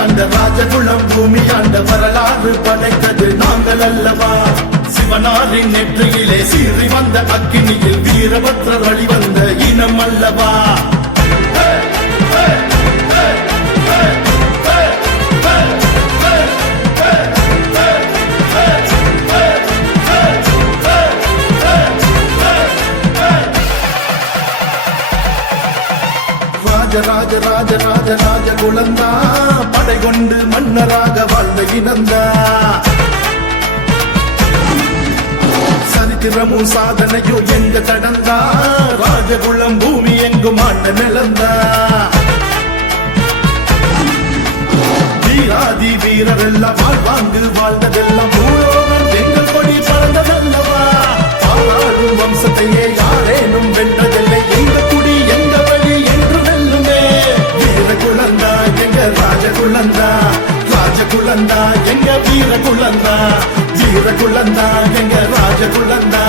ஆண்ட ராஜகுலம் பூமியாண்ட வரலாறு படைத்தது நாங்கள் அல்லவா. சிவனாரின் நெற்றியிலே சீறி வந்த அக்கினியில் வீரபத்ரர் வழிவந்த இனம் அல்லவா. ராஜ ராஜ ராஜ ராஜ குலந்தா படை கொண்டு மன்னராக வாழ்ந்த இனந்தா. சரித்திரமும் சாதனையோ எங்க தடந்தா ராஜகுலம் பூமி எங்கும் ஆண்ட நிலந்தா. வீராதி வீரரெல்லாம் வாழ்வாங்கு வாழ்ந்ததெல்லாம் பூலோகம் எங்கள் கொடி பறந்ததல்லவா. பாராளும் வம்சத்தையே யாரேனும் வென்றதில்லை எங்க குடி எங்க வழி என்று வெல்லுமே. வீரகுலந்தா எங்க ராஜகுலந்தா ராஜகுலந்தா எங்க வீரகுலந்தா வீரகுலந்தா எங்க ராஜகுலந்தா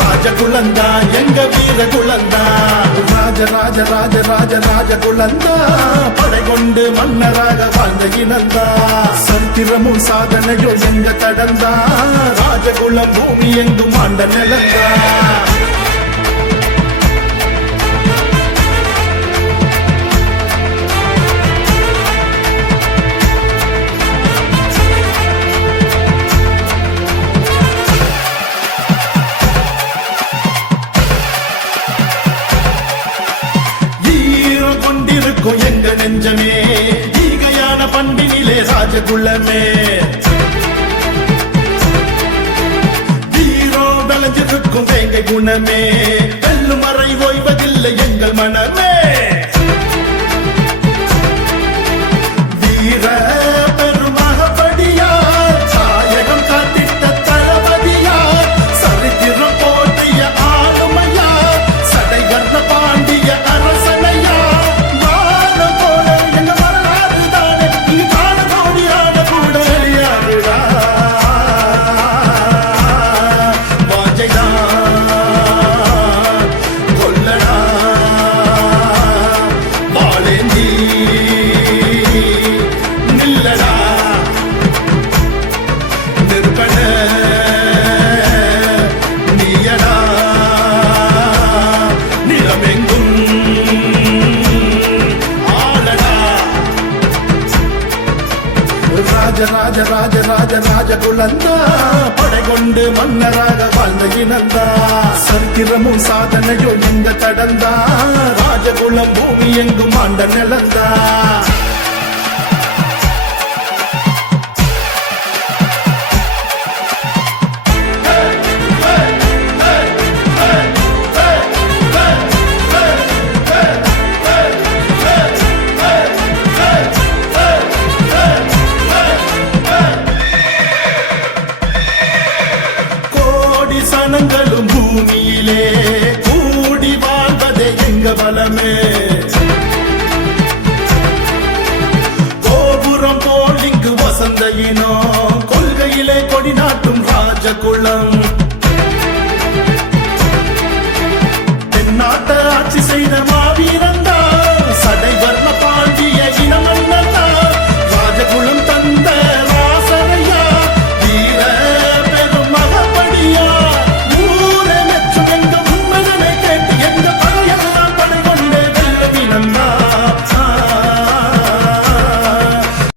ராஜகுலந்தா எங்க வீரகுலந்தா. ராஜ ராஜ ராஜ ராஜ ராஜகுலந்தா படை கொண்டு மன்னராக வாழ்ந்த இனந்தா. சரித்திரமும் சாதனையோ எங்க கடந்தா ராஜகுலம் பூமி எங்கும் ஆண்ட நிலந்தா. எங்க நெஞ்சமே ஈகையான பண்டினிலே ராஜகுலமே. வீரோ விளைஞ்சிருக்கும் வேங்கை குணமே வெல்லும் மறை ஓய்வதில்லை எங்கள் மனமே. வீர பெருமகபடியார் சாயகம் காத்திட்ட தளபதியார் சரித்திரம் போட்டிய ஆளுமையார் சடை வர்ண பாண்டிய அரசனையா. ராஜ ராஜ ராஜ ராஜகுலந்தா படை கொண்டு மன்னராக வாழ்ந்த இனந்தா. சரித்திரமும் சாதனையோ எங்க கடந்தா ராஜகுலம் பூமி எங்கும் ஆண்ட நிலந்தா. சனங்களும் பூமியிலே கூடி வாழ்வதே எங்க பலமே. கோபுரம் போல் இங்கு வசந்த இனம் கொள்கையிலே கொடி நாட்டும் ராஜகுலம்.